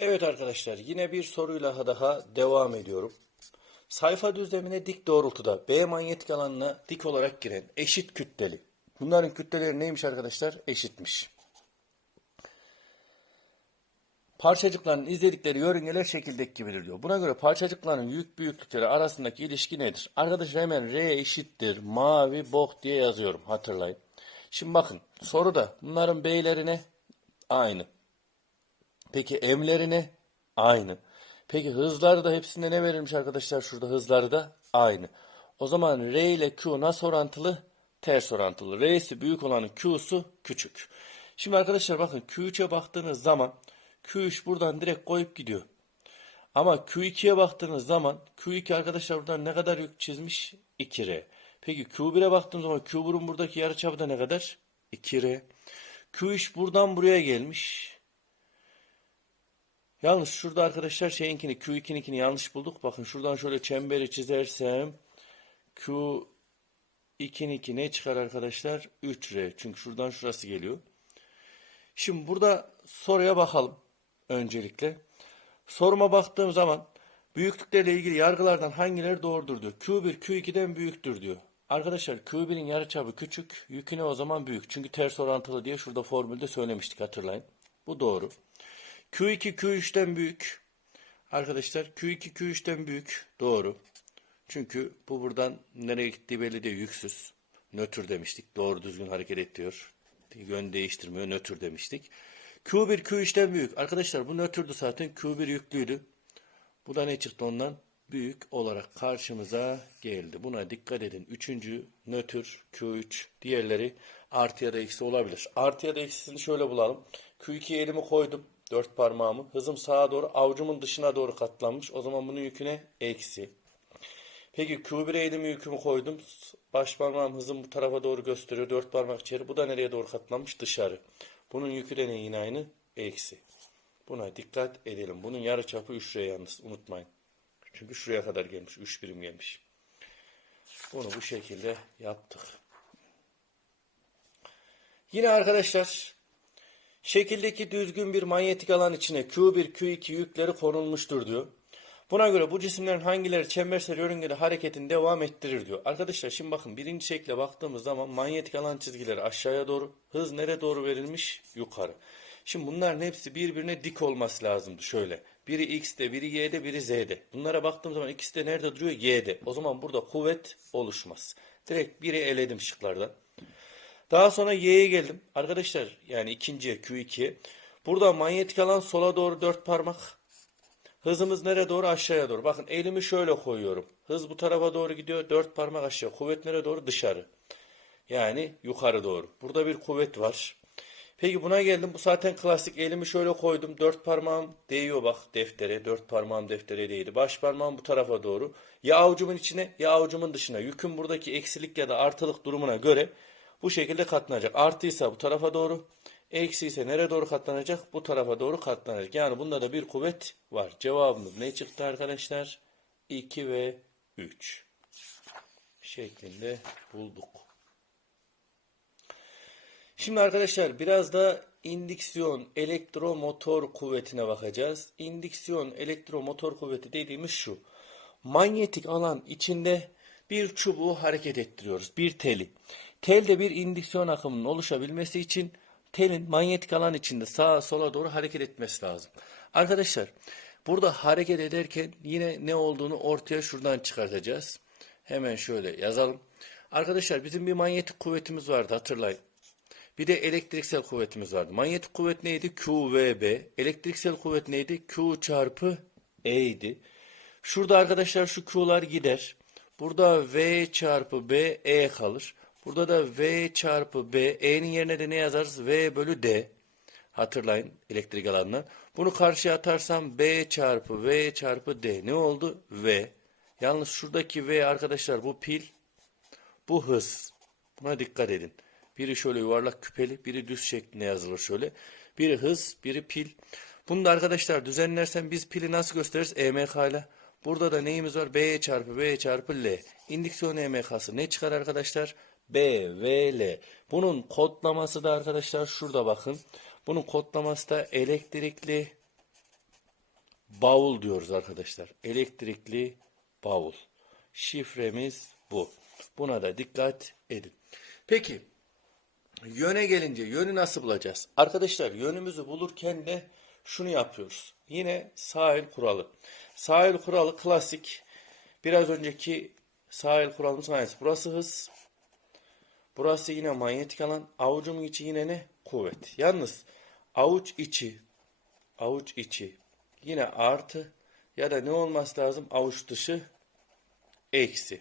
Evet arkadaşlar yine bir soruyla daha devam ediyorum. Sayfa düzlemine dik doğrultuda B manyetik alanına dik olarak giren eşit kütleli. Bunların kütleleri neymiş arkadaşlar? Eşitmiş. Parçacıkların izledikleri yörüngeler şekildeki gibidir diyor. Buna göre parçacıkların yük büyüklükleri arasındaki ilişki nedir? Arkadaşlar hemen R eşittir mavi bok diye yazıyorum hatırlayın. Şimdi bakın soruda bunların B'lerine aynı. Peki emlerine aynı. Peki hızları da hepsinde ne verilmiş arkadaşlar? Şurada hızları da aynı. O zaman R ile Q nasıl orantılı? Ters orantılı. R'si büyük olanın Q'su küçük. Şimdi arkadaşlar bakın Q3'e baktığınız zaman Q3 buradan direkt koyup gidiyor. Ama Q2'ye baktığınız zaman Q2 arkadaşlar buradan ne kadar yük çizmiş? 2R. Peki Q1'e baktığımız zaman Q1'in buradaki yarıçapı da ne kadar? 2R. Q3 buradan buraya gelmiş. Yalnız şurada arkadaşlar şeyinkini Q2'ninkini yanlış bulduk. Bakın şuradan şöyle çemberi çizersem Q2'ninki ne çıkar arkadaşlar? 3R. Çünkü şuradan şurası geliyor. Şimdi burada soruya bakalım öncelikle. Soruma baktığım zaman büyüklüklerle ilgili yargılardan hangileri doğrudur diyor. Q1 Q2'den büyüktür diyor. Arkadaşlar Q1'in yarıçapı küçük, yüküne o zaman büyük. Çünkü ters orantılı diye şurada formülde söylemiştik hatırlayın. Bu doğru. Q2 Q3'ten büyük. Arkadaşlar Q2 Q3'ten büyük. Doğru. Çünkü bu buradan nereye gittiği belli değil. Yüksüz. Nötr demiştik. Doğru düzgün hareket ediyor. Yön değiştirmiyor. Nötr demiştik. Q1 Q3'ten büyük. Arkadaşlar bu nötrdü zaten. Q1 yüklüydü. Bu da ne çıktı ondan? Büyük olarak karşımıza geldi. Buna dikkat edin. Üçüncü nötr Q3. Diğerleri artı ya da eksi olabilir. Artı ya da eksisini şöyle bulalım. Q2'ye elimi koydum. Dört parmağımı. Hızım sağa doğru avucumun dışına doğru katlanmış. O zaman bunun yüküne eksi. Peki Q1'e elimi yükümü koydum. Baş parmağım hızım bu tarafa doğru gösteriyor. Dört parmak içeri. Bu da nereye doğru katlanmış? Dışarı. Bunun yükü de ne yine aynı? Eksi. Buna dikkat edelim. Bunun yarıçapı 3 lira yalnız. Unutmayın. Çünkü şuraya kadar gelmiş. 3 birim gelmiş. Bunu bu şekilde yaptık. Yine arkadaşlar şekildeki düzgün bir manyetik alan içine Q1, Q2 yükleri konulmuştur diyor. Buna göre bu cisimlerin hangileri çembersel yörüngede hareketini devam ettirir diyor. Arkadaşlar şimdi bakın birinci şekle baktığımız zaman manyetik alan çizgileri aşağıya doğru, hız nereye doğru verilmiş? Yukarı. Şimdi bunların hepsi birbirine dik olması lazımdı şöyle. Biri x'te, biri y'de, biri z'de. Bunlara baktığım zaman ikisi de nerede duruyor? Y'de. O zaman burada kuvvet oluşmaz. Direkt biri eledim şıklardan. Daha sonra y'ye geldim. Arkadaşlar yani ikinciye Q2'ye. Burada manyetik alan sola doğru dört parmak. Hızımız nereye doğru? Aşağıya doğru. Bakın elimi şöyle koyuyorum. Hız bu tarafa doğru gidiyor. Dört parmak aşağı. Kuvvet nereye doğru? Dışarı. Yani yukarı doğru. Burada bir kuvvet var. Peki buna geldim. Bu zaten klasik. Elimi şöyle koydum. Dört parmağım değiyor bak deftere. Dört parmağım deftere değdi. Baş parmağım bu tarafa doğru. Ya avucumun içine ya avucumun dışına. Yükün buradaki eksilik ya da artılık durumuna göre bu şekilde katlanacak. Artıysa bu tarafa doğru. Eksi ise nereye doğru katlanacak? Bu tarafa doğru katlanacak. Yani bunda da bir kuvvet var. Cevabımız ne çıktı arkadaşlar? 2 ve 3 şeklinde bulduk. Şimdi arkadaşlar biraz da indiksiyon elektromotor kuvvetine bakacağız. İndiksiyon elektromotor kuvveti dediğimiz şu. Manyetik alan içinde bir çubuğu hareket ettiriyoruz. Bir teli. Telde bir indiksiyon akımının oluşabilmesi için telin manyetik alan içinde sağa sola doğru hareket etmesi lazım. Arkadaşlar burada hareket ederken yine ne olduğunu ortaya şuradan çıkartacağız. Hemen şöyle yazalım. Arkadaşlar bizim bir manyetik kuvvetimiz vardı hatırlayın. Bir de elektriksel kuvvetimiz vardı. Manyetik kuvvet neydi? QVB. Elektriksel kuvvet neydi? Q çarpı E idi. Şurada arkadaşlar şu Q'lar gider. Burada V çarpı B E kalır. Burada da V çarpı B. E'nin yerine de ne yazarız? V bölü D. Hatırlayın elektrik alanından. Bunu karşıya atarsam B çarpı V çarpı D. Ne oldu? V. Yalnız şuradaki V arkadaşlar bu pil. Bu hız. Buna dikkat edin. Biri şöyle yuvarlak küpeli, biri düz şeklinde yazılır şöyle. Biri hız, biri pil. Bunu da arkadaşlar düzenlersen biz pili nasıl gösteririz? EMK ile. Burada da neyimiz var? B çarpı B çarpı L. İndüksiyon EMK'sı ne çıkar arkadaşlar? B, V, L. Bunun kodlaması da arkadaşlar şurada bakın. Bunun kodlaması da elektrikli bavul diyoruz arkadaşlar. Elektrikli bavul. Şifremiz bu. Buna da dikkat edin. Peki yöne gelince yönü nasıl bulacağız? Arkadaşlar yönümüzü bulurken de şunu yapıyoruz. Yine sahil kuralı. Sahil kuralı klasik. Biraz önceki sahil kuralımız aynısı. Burası hız. Burası yine manyetik alan. Avucumun içi yine ne? Kuvvet. Yalnız avuç içi avuç içi yine artı ya da ne olması lazım? Avuç dışı eksi.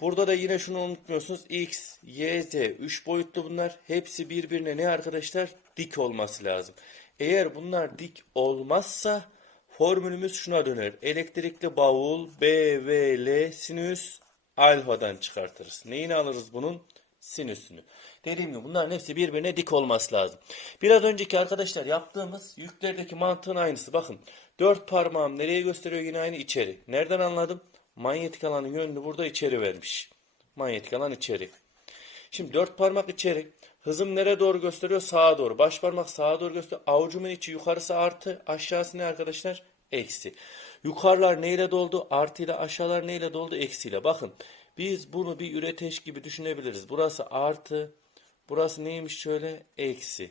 Burada da yine şunu unutmuyorsunuz. X, Y, Z 3 boyutlu bunlar. Hepsi birbirine ne arkadaşlar? Dik olması lazım. Eğer bunlar dik olmazsa formülümüz şuna döner. Elektrikli bavul B, V, L sinüs alfadan çıkartırız. Neyini alırız bunun? Sinüsünü. Dediğim gibi bunların hepsi birbirine dik olması lazım. Biraz önceki arkadaşlar yaptığımız yüklerdeki mantığın aynısı. Bakın dört parmağım nereye gösteriyor yine aynı içeri. Nereden anladım? Manyetik alanın yönünü burada içeri vermiş. Manyetik alan içeri. Şimdi dört parmak içeri. Hızım nereye doğru gösteriyor? Sağa doğru. Baş parmak sağa doğru gösteriyor. Avucumun içi yukarısı artı. Aşağısı ne arkadaşlar? Eksi. Yukarılar neyle doldu? Artı ile aşağılar neyle doldu? Eksiyle. Bakın biz bunu bir üreteç gibi düşünebiliriz. Burası artı. Burası neymiş şöyle? Eksi.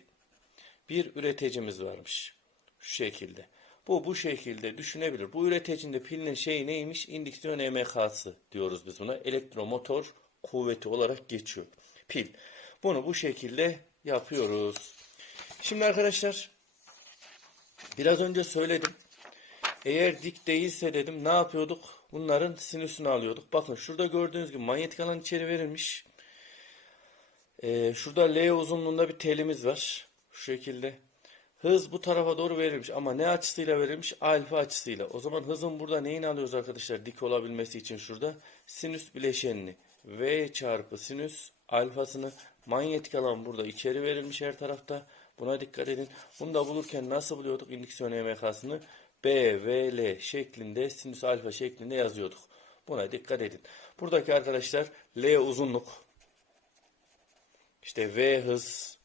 Bir üreticimiz varmış. Şu şekilde. Bu bu şekilde düşünebilir. Bu üreticinin de pilinin şeyi neymiş? İndüksiyon EMK'sı diyoruz biz buna. Elektromotor kuvveti olarak geçiyor. Pil. Bunu bu şekilde yapıyoruz. Şimdi arkadaşlar biraz önce söyledim. Eğer dik değilse dedim ne yapıyorduk? Bunların sinüsünü alıyorduk. Bakın şurada gördüğünüz gibi manyetik alan içeri verilmiş. Ee, şurada L uzunluğunda bir telimiz var. Şu şekilde. Hız bu tarafa doğru verilmiş ama ne açısıyla verilmiş? Alfa açısıyla. O zaman hızın burada neyini alıyoruz arkadaşlar dik olabilmesi için şurada? Sinüs bileşenini. V çarpı sinüs alfasını manyetik alan burada içeri verilmiş her tarafta. Buna dikkat edin. Bunu da bulurken nasıl buluyorduk indüksiyon EMK'sını? B, V, L şeklinde sinüs alfa şeklinde yazıyorduk. Buna dikkat edin. Buradaki arkadaşlar L uzunluk. İşte V hız.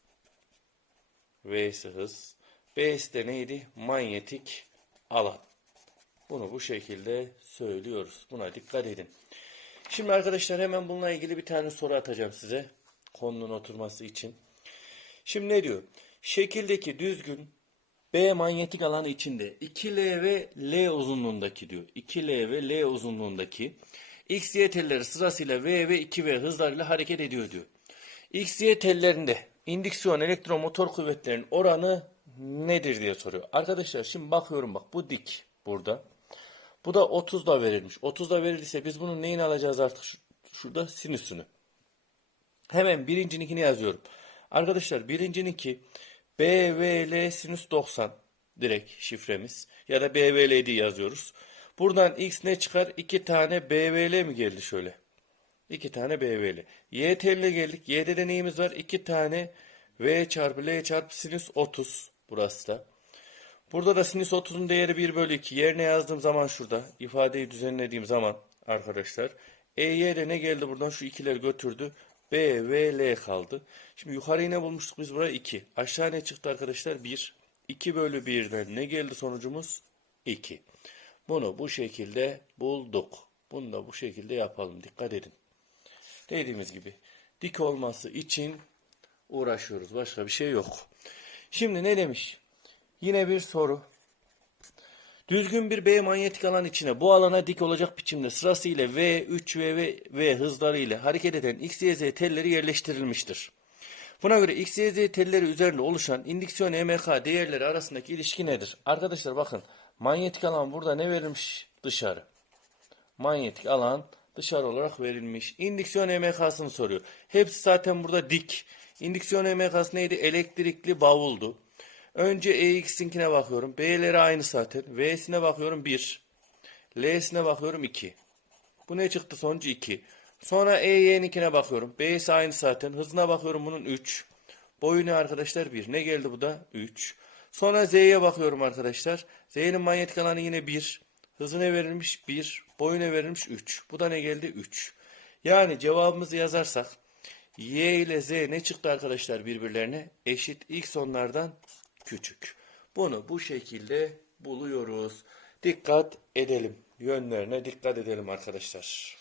V'si hız. B'si de neydi? Manyetik alan. Bunu bu şekilde söylüyoruz. Buna dikkat edin. Şimdi arkadaşlar hemen bununla ilgili bir tane soru atacağım size. Konunun oturması için. Şimdi ne diyor? Şekildeki düzgün B manyetik alanı içinde 2L ve L uzunluğundaki diyor. 2L ve L uzunluğundaki X, Y telleri sırasıyla V ve 2V hızlarıyla hareket ediyor diyor. X, Y tellerinde indüksiyon elektromotor kuvvetlerinin oranı nedir diye soruyor. Arkadaşlar şimdi bakıyorum bak bu dik burada. Bu da 30 da verilmiş. 30 da verildiyse biz bunun neyini alacağız artık? Şu- şurada sinüsünü. Hemen birincininkini yazıyorum. Arkadaşlar birincininki BVL sinüs 90 direkt şifremiz. Ya da BVL diye yazıyoruz. Buradan x ne çıkar? 2 tane BVL mi geldi şöyle? 2 tane BVL. Y teline geldik. Y'de de neyimiz var? 2 tane V çarpı L çarpı sinüs 30. Burası da. Burada da sinüs 30'un değeri 1 bölü 2. Yerine yazdığım zaman şurada ifadeyi düzenlediğim zaman arkadaşlar EY de ne geldi buradan? Şu ikileri götürdü. B, V, L kaldı. Şimdi yukarıyı ne bulmuştuk biz buraya? 2. Aşağı ne çıktı arkadaşlar? 1. 2 bölü 1'den ne geldi sonucumuz? 2. Bunu bu şekilde bulduk. Bunu da bu şekilde yapalım. Dikkat edin. Dediğimiz gibi dik olması için uğraşıyoruz. Başka bir şey yok. Şimdi ne demiş? Yine bir soru. Düzgün bir B manyetik alan içine bu alana dik olacak biçimde sırasıyla V, 3V ve V hızlarıyla hareket eden X, Y, Z telleri yerleştirilmiştir. Buna göre X, Y, Z telleri üzerinde oluşan indüksiyon EMK değerleri arasındaki ilişki nedir? Arkadaşlar bakın manyetik alan burada ne verilmiş? Dışarı. Manyetik alan dışarı olarak verilmiş. İndüksiyon EMK'sını soruyor. Hepsi zaten burada dik. İndüksiyon EMK'sı neydi? Elektrikli bavuldu. Önce EX'inkine bakıyorum. B'leri aynı zaten. V'sine bakıyorum 1. L'sine bakıyorum 2. Bu ne çıktı sonucu 2. Sonra EY'ninkine bakıyorum. B'si aynı zaten. Hızına bakıyorum bunun 3. Boyu ne arkadaşlar 1. Ne geldi bu da? 3. Sonra Z'ye bakıyorum arkadaşlar. Z'nin manyetik alanı yine 1. Hızı ne verilmiş? 1. Boyu ne verilmiş? 3. Bu da ne geldi? 3. Yani cevabımızı yazarsak Y ile Z ne çıktı arkadaşlar birbirlerine? Eşit X onlardan küçük. Bunu bu şekilde buluyoruz. dikkat edelim. Yönlerine dikkat edelim arkadaşlar.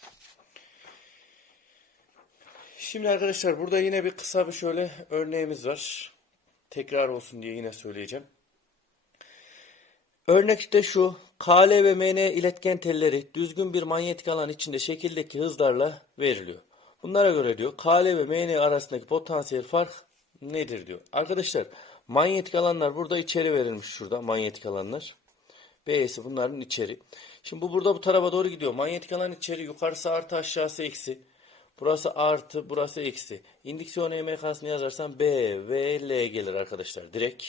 Şimdi arkadaşlar burada yine bir kısa bir şöyle örneğimiz var. Tekrar olsun diye yine söyleyeceğim. Örnekte şu KL ve MN iletken telleri düzgün bir manyetik alan içinde şekildeki hızlarla veriliyor. Bunlara göre diyor KL ve MN arasındaki potansiyel fark nedir diyor. Arkadaşlar manyetik alanlar burada içeri verilmiş şurada manyetik alanlar. B'si bunların içeri. Şimdi bu burada bu tarafa doğru gidiyor. Manyetik alan içeri yukarısı artı aşağısı eksi. Burası artı burası eksi. İndüksiyon EMK'sını yazarsam B, V, L gelir arkadaşlar direkt.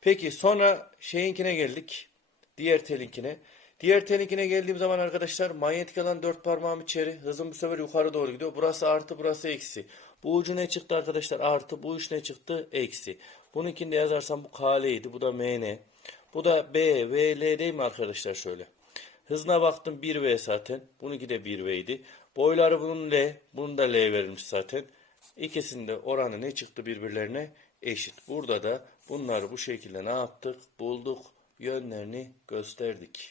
Peki sonra şeyinkine geldik. Diğer telinkine. Diğer telinkine geldiğim zaman arkadaşlar manyetik alan dört parmağım içeri. Hızım bu sefer yukarı doğru gidiyor. Burası artı burası eksi. Bu ucu ne çıktı arkadaşlar? Artı. Bu uç ne çıktı? Eksi. Bununkini de yazarsam bu KL'ydi. Bu da MN. Bu da B, V, L değil mi arkadaşlar şöyle. Hızına baktım 1V zaten. Bununki de 1V'ydi. Boyları bunun L. Bunun da L verilmiş zaten. İkisinde oranı ne çıktı birbirlerine? Eşit. Burada da bunları bu şekilde ne yaptık? Bulduk. Yönlerini gösterdik.